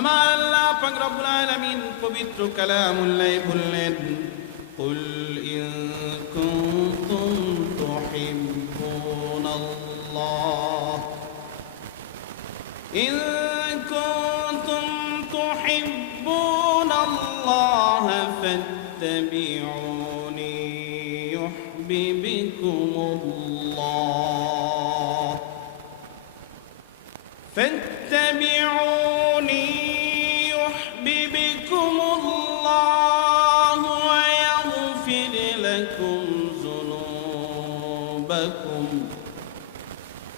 আমার আল্লাহ পাক রব্বুল আলামিন পবিত্র কালামুল্লাহ বললেন, কুল ইন কুনতুম তুহিব্বুনাল্লাহ ইন কুনতুম তুহিব্বুনাল্লাহ ফাত্তাবিউনি ইউহিব্বুকুমুল্লাহ فاتبعوني يحببكم الله ويغفر لكم ذنوبكم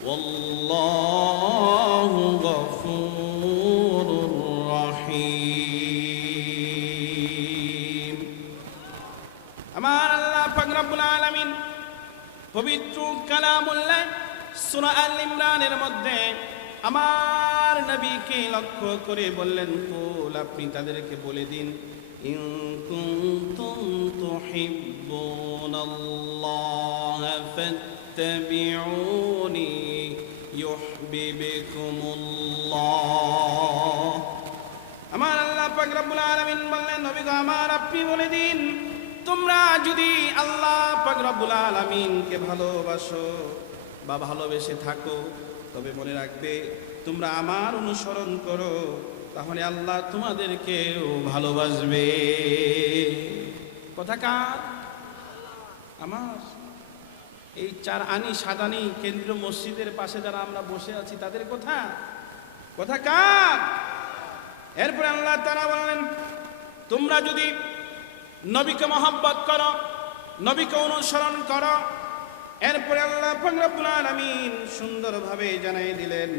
والله غفور رحيم। আমার আল্লাহ পাক রব্বুল আলামিন পবিত্র কালামুল্লাহ সূরা আল ইমরানের মধ্যে আমার নবীকে লক্ষ্য করে বললেন, কুল আপনি তাদেরকে বলে দিন, ইন কুনতুম তুহিব্বুনাল্লাহ ফাত্তাবিউনি ইউহিব্বুকুমুল্লাহ। আমার আল্লাহ পাক রব্বুল আলামিন বললেন, নবী গো আমার আপনি বলে দিন, তোমরা যদি আল্লাহ পাক রব্বুল আলামিনকে ভালোবাসো বা ভালোবেসে থাকো, তবে মনে রাখবে তোমরা আমার অনুসরণ করো, তাহলে আল্লাহ তোমাদেরকেও ভালোবাসবে। কথা কার? আমার। এই চার আনি সাদানি কেন্দ্রীয় মসজিদের পাশে যারা আমরা বসে আছি তাদের কথা কথা কার? এরপরে আল্লাহ তাআলা বললেন, তোমরা যদি নবীকে মহব্বত করো, নবীকে অনুসরণ করো। এরপরে আল্লাহ পাক রব্বুল আলামিন সুন্দরভাবে জানিয়ে দিলেন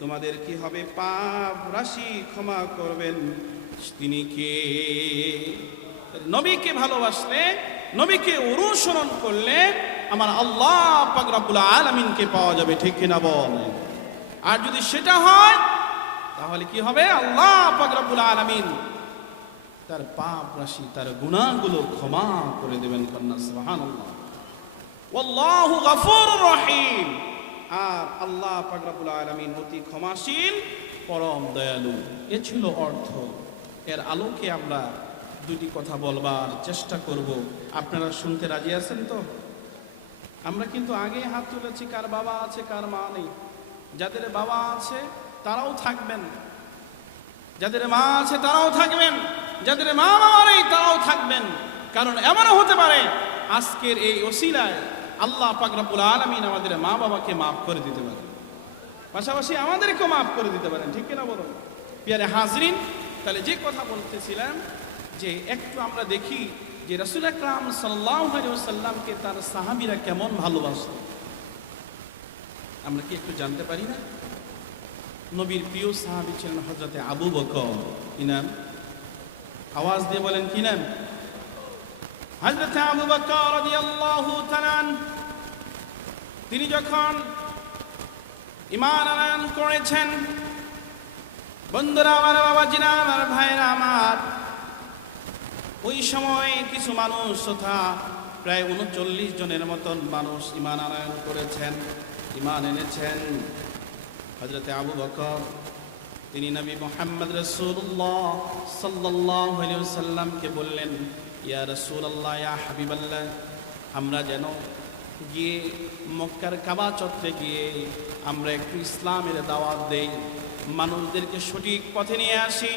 তোমাদের কি হবে, পাপ রাশি ক্ষমা করবেন। তিনি কে? নবীকে ভালোবাসলে, নবীকে অনুসরণ করলে আমার আল্লাহ পাক রব্বুল আলামিনকে পাওয়া যাবে, ঠিক কিনা বল? আর যদি সেটা হয় তাহলে কি হবে? আল্লাহ পাক রব্বুল আলামিন তার পাপ রাশি, তার গুনাহগুলো ক্ষমা করে দেবেন। কন্যা সুবহানাল্লাহ। ওয়াল্লাহু গফুরুর রহিম। আর আল্লাহ পাক রব্বুল আলামিন অতি ক্ষমাশীল, পরম দয়ালু। এ ছিল অর্থ। এর আলোকে আমরা দুটি কথা বলবার চেষ্টা করব। আপনারা শুনতে রাজি আছেন তো? আমরা কিন্তু আগে হাত তুলেছি, কার বাবা আছে কার মা নেই। যাদের বাবা আছে তারাও থাকবেন, যাদের মা আছে তারাও থাকবেন, যাদের মা বাবা নেই তারাও থাকবেন। কারণ এমনও হতে পারে আজকের এই ওসিলায় আল্লাহ পাক রব্বুল আলামিন আমাদের মা বাবাকে মাফ করে দিতে পারেন, পাশাপাশি আমাদেরকেও মাফ করে দিতে পারেন, ঠিক কিনা বলুন? প্রিয় হাজরিন, তাহলে যে কথা বলতেছিলাম যে একটু আমরা দেখি যে রাসূল আকরাম সাল্লাল্লাহু আলাইহি ওয়াসাল্লামকে তার সাহাবীরা কেমন ভালোবাসত। আমরা কি একটু জানতে পারি না? নবীর প্রিয় সাহাবী ছিলেন হযরতে আবু বকর। কি নাম? আওয়াজ দিয়ে বলেন, কি নাম? হযরতে আবু বকর রাদিয়াল্লাহু তাআলা। তিনি যখন ঈমান আনয়ন করেছেন, বন্ধুরা আমার, বাবাজিরা আমার, ভাইরা আমার, ওই সময় কিছু মানুষ তথা প্রায় ৩৯ জনের মতন মানুষ ঈমান আনয়ন করেছেন, ঈমান এনেছেন। হযরতে আবু বকর তিনি নবী মুহাম্মদ রাসূলুল্লাহ সাল্লাল্লাহু আলাইহি ওয়াসাল্লামকে বললেন, ইয়া রাসূলুল্লাহ, ইয়া হাবিবাল্লাহ, আমরা যেন গিয়ে মক্কার কাবা চত্বরে গিয়ে আমরা একটু ইসলামের দাওয়াত দেই, মানুষদেরকে সঠিক পথে নিয়ে আসি।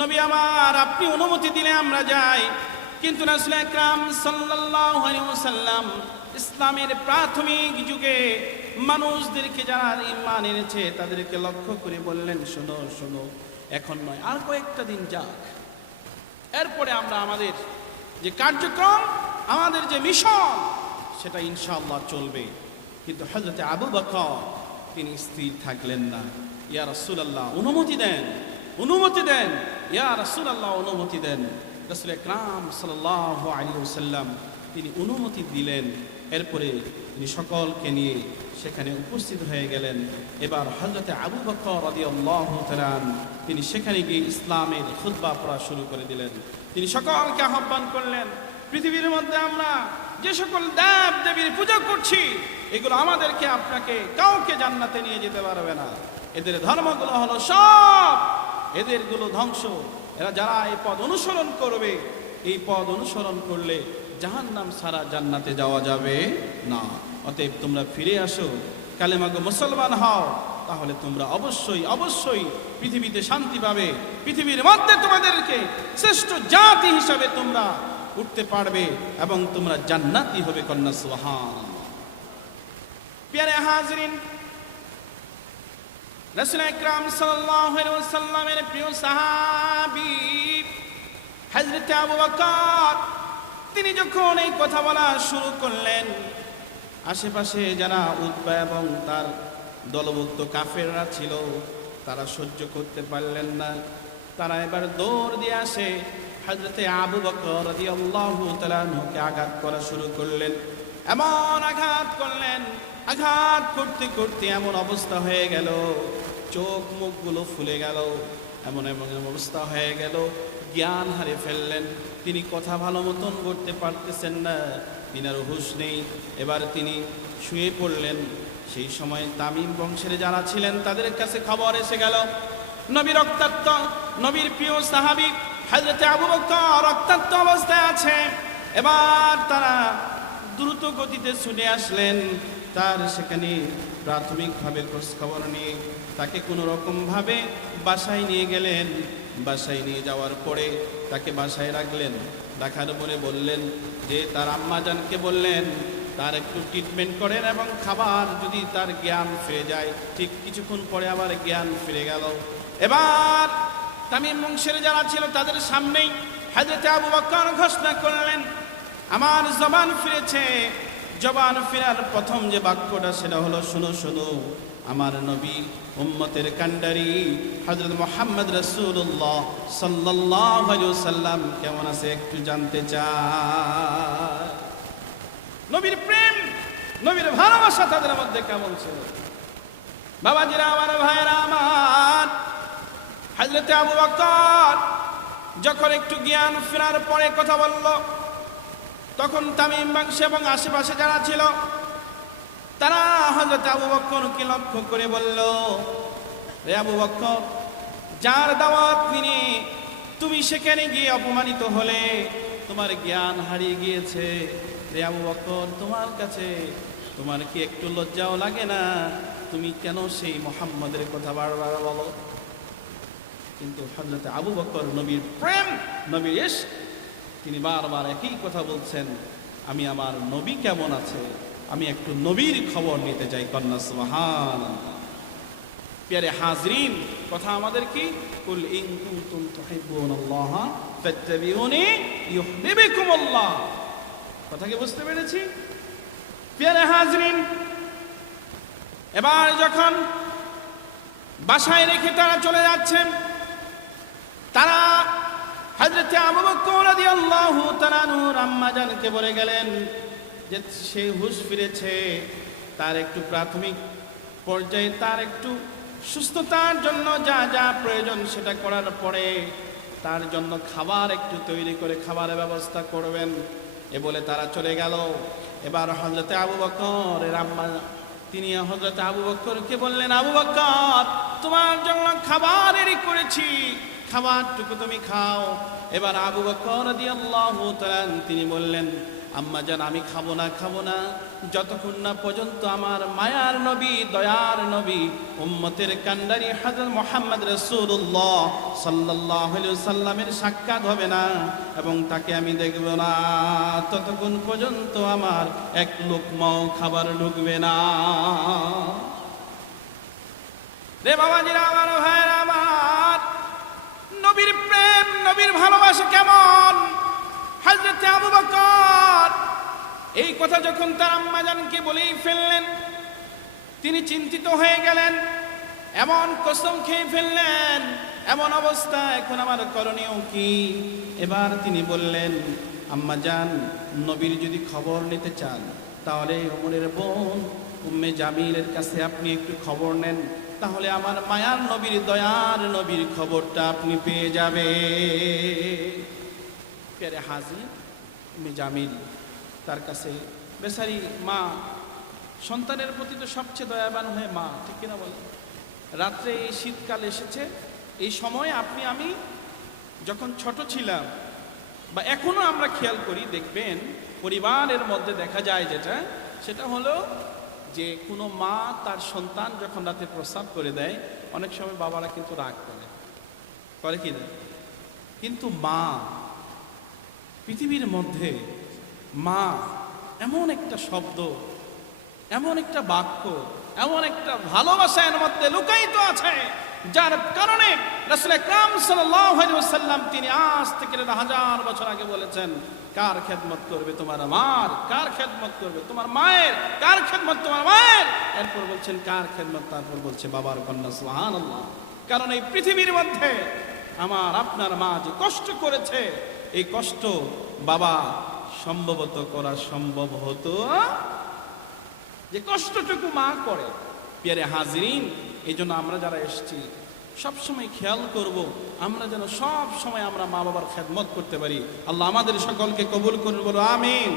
নবী আমার, আপনি অনুমতি দিলে আমরা যাই। কিন্তু রাসূল আকরাম সাল্লাল্লাহু আলাইহি ওয়াসাল্লাম ইসলামের প্রাথমিক যুগে মানুষদেরকে যারা ঈমান এনেছে তাদেরকে লক্ষ্য করে বললেন, শোনো শোনো, এখন নয়, আর কয়েকটা দিন যাক, এরপরে আমরা আমাদের যে কার্যক্রম, আমাদের যে মিশন, সেটা ইনশাআল্লাহ চলবে। কিন্তু হযরতে আবু বকর তিনি স্থির থাকলেন না। ইয়া রাসূলুল্লাহ, অনুমতি দেন, অনুমতি দেন, ইয়া রাসূলুল্লাহ, অনুমতি দেন। রাসূল আকরাম সাল্লাল্লাহু আলাইহি ওয়াসাল্লাম তিনি অনুমতি দিলেন। এরপরে তিনি সকলকে নিয়ে সেখানে উপস্থিত হয়ে গেলেন। এবার হযরতে আবু বকর রাদিয়াল্লাহু তাআলা তিনি সেখানে গিয়ে ইসলামের খুতবা পড়া শুরু করে দিলেন। তিনি সকলকে আহ্বান করলেন, পৃথিবীর মধ্যে আমরা যে সকল দেব দেবীর পূজা করছি, এগুলো আমাদেরকে আপনাকে কাউকে জান্নাতে নিয়ে যেতে পারবে না। এদের ধর্মগুলো হলো সব এদেরগুলো ধ্বংস। এরা যারা এই পথ অনুসরণ করবে, এই পথ অনুসরণ করলে জাহান্নাম ছাড়া জান্নাতে যাওয়া যাবে না। অতএব তোমরা ফিরে আসো, কালেমাগো মুসলমান হও, তাহলে তোমরা অবশ্যই অবশ্যই পৃথিবীতে শান্তি পাবে। পৃথিবীর মধ্যে তোমাদেরকে শ্রেষ্ঠ জাতি হিসাবে তোমরা উঠতে পারবে এবং তোমরা জান্নাতি হবে। কন্যা সুবহান। প্রিয় হাজরিন, রাসূল আকরাম সাল্লাল্লাহু আলাইহি ওয়াসাল্লামের প্রিয় সাহাবী হযরত আবু বকর, তিনি যখন এই কথা বলা শুরু করলেন, আশেপাশে যারা উতবা এবং তার দলভুক্ত কাফেররা ছিল, তারা সহ্য করতে পারলেন না। তারা এবার দৌড় দিয়ে আসে হযরতে আবু বকর রাদিয়াল্লাহু তাআলা আনহুকে আঘাত করা শুরু করলেন। এমন আঘাত করলেন, আঘাত করতে করতে এমন অবস্থা হয়ে গেল, চোখ মুখগুলো ফুলে গেল, এমন এমন অবস্থা হয়ে গেল, জ্ঞান হারিয়ে ফেললেন। তিনি কথা ভালো মতন করতে পারতেছেন না, তিনার হুঁশ নেই। এবার তিনি শুয়ে পড়লেন। সেই সময় তামিম বংশের যারা ছিলেন তাদের কাছে খবর এসে গেল, নবী রক্তাক্ত, নবীর প্রিয় সাহাবী হযরত আবু বকর রক্তাক্ত অবস্থায় আছে। এবার তারা দ্রুত গতিতে ছুটে আসলেন, তার সেখানে প্রাথমিকভাবে খোঁজ খবর নিয়ে তাকে কোনো রকমভাবে বাসায় নিয়ে গেলেন। বাসায় নিয়ে যাওয়ার পরে তাকে বাসায় রাখলেন। রাখার পরে বললেন যে তার আম্মাজানকে বললেন তার একটু ট্রিটমেন্ট করেন এবং খাবার, যদি তার জ্ঞান ফিরে যায়। ঠিক কিছুক্ষণ পরে আবার জ্ঞান ফিরে গেল। এবার তামিম বংশের যারা ছিল তাদের সামনেই হযরত আবু বকর ঘোষণা করলেন, আমার জবান ফিরেছে। জবান ফেরার প্রথম যে বাক্যটা সেটা হলো, শুনো শুনো, আমার নবী উম্মতের কান্ডারি হযরত মুহাম্মদ রাসূলুল্লাহ সাল্লাল্লাহু আলাইহি ওয়াসাল্লাম কেমন আছে একটু জানতে চায়। নবীর প্রেম, নবীর ভালোবাসা তাদের মধ্যে কেমন ছিল। বাবাজিরা আমার, ভাইরা আমার, হযরত আবু বকর যখন একটু জ্ঞান ফেরার পরে কথা বলল, তখন তামিম বংশ এবং আশেপাশে যারা ছিল তারা হযরত আবু বকরকে লক্ষ্য করে বলল, রে আবু বকর, যার দাওয়াত নিয়ে তুমি সেখানে গিয়ে অপমানিত হলে, তোমার জ্ঞান হারিয়ে গিয়েছে, রে আবু বকর, তোমার কাছে তোমার কি একটু লজ্জাও লাগে না? তুমি কেন সেই মুহাম্মদের কথা বারবার বলো? কিন্তু হযরত আবু বকর নবীর প্রেম, নবীর ইশক, তিনি বারবার একই কথা বলছেন, আমি আমার নবী কেমন আছে, আমি একটু নবীর খবর নিতে চাই। কন্যা সুবহানাল্লাহ। প্রিয় হাজরিন, কথা আমাদের কি, কুল ইন কুনতুম তুহিব্বুনাল্লাহ ফাত্তাবিউনি ইউহিব্বুকুমুল্লাহ। কথা কি বুঝতে পেরেছি? প্রিয় হাজরিন, এবার যখন বাসায় রেখে তারা চলে যাচ্ছেন, তারা হযরত আবু বকর রাদিয়াল্লাহু তাআলা আনহুর আম্মাজানকে বলে গেলেন যে সে হুঁশ ফিরেছে, তার একটু প্রাথমিক পর্যায়ে তার একটু সুস্থতার জন্য যা যা প্রয়োজন সেটা করার পরে তার জন্য খাবার একটু তৈরি করে খাবারের ব্যবস্থা করবেন। এ বলে তারা চলে গেল। এবার হযরত আবু বকরের আম্মা, তিনি হযরত আবু বকরকে বললেন, আবু বকর, তোমার জন্য খাবার রেডি করেছি, খাবারটুকু তুমি খাও। এবার আবু বকর রাদিয়াল্লাহু তাআলা তিনি বললেন, আম্মাজান, আমি খাবো না যতক্ষণ না পর্যন্ত আমার মায়ার নবী, দয়ার নবী, উম্মতের কান্ডারি হযরত মুহাম্মদ রাসূলুল্লাহ সাল্লাল্লাহু আলাইহি ওয়াসাল্লামের সাক্ষাৎ হবে না এবং তাকে আমি দেখব না, ততক্ষণ পর্যন্ত আমার এক লোকমাও খাবার ঢুকবে না। রে বাবাজিরা আমার, ভাইরা আমার, নবীর প্রেম, নবীর ভালোবাসা কেমন। হযরত আবু বকর এই কথা যখন তার আম্মাজানকে বলেই ফেললেন, তিনি চিন্তিত হয়ে গেলেন, এমন কসম খেয়ে ফেললেন, এমন অবস্থা, এখন আমার করণীয় কি? এবার তিনি বললেন, আম্মাজান, নবীর যদি খবর নিতে চান তাহলে ওমরের বোন উম্মে জামিলের কাছে আপনি একটু খবর নেন, তাহলে আমার মায়ার নবীর, দয়ার নবীর খবরটা আপনি পেয়ে যাবে। প্রিয় হাজরিন, উম্মে জামিল তার কাছে, বেচারি মা, সন্তানের প্রতি তো সবচেয়ে দয়াবান হয় মা, ঠিক কিনা বলে? রাত্রে এই শীতকাল এসেছে, এই সময় আপনি আমি যখন ছোট ছিলাম বা এখনো আমরা খেয়াল করি, দেখবেন পরিবারের মধ্যে দেখা যায় যেটা, সেটা হলো যে কোনো মা তার সন্তান যখন রাতে প্রস্রাব করে দেয়, অনেক সময় বাবারা কিন্তু রাগ করে কি না? কিন্তু মা, পৃথিবীর মধ্যে মা এমন একটা শব্দ, এমন একটা বাক্য, এমন একটা ভালোবাসা এর মধ্যে লুকায়িত আছে, যার কারণে রাসূল আকরাম সাল্লাল্লাহু আলাইহি ওয়াসাল্লাম তিনি আজ থেকে 1000 বছর আগে বলেছেন, কার খেদমত করবে তোমার আমার, কার খেদমত করবে তোমার মায়ের, কার খেদমত তোমার মায়ের, এরপর বলছেন কার খেদমত, তারপর বলছে বাবার কন্যা। সুবহানাল্লাহ। কারণ এই পৃথিবীর মধ্যে আমার আপনার মা যে কষ্ট করেছে, এই কষ্ট বাবা সম্ভবত করা সম্ভব হতো, যে কষ্টটুকু মা করে। প্রিয় হাজিরিন, এই জন্য আমরা যারা এসেছি সবসময় খেয়াল করব, আমরা যেন সব সময় আমরা মা বাবার খেদমত করতে পারি। আল্লাহ আমাদের সকলকে কবুল করুন, বলো আমিন।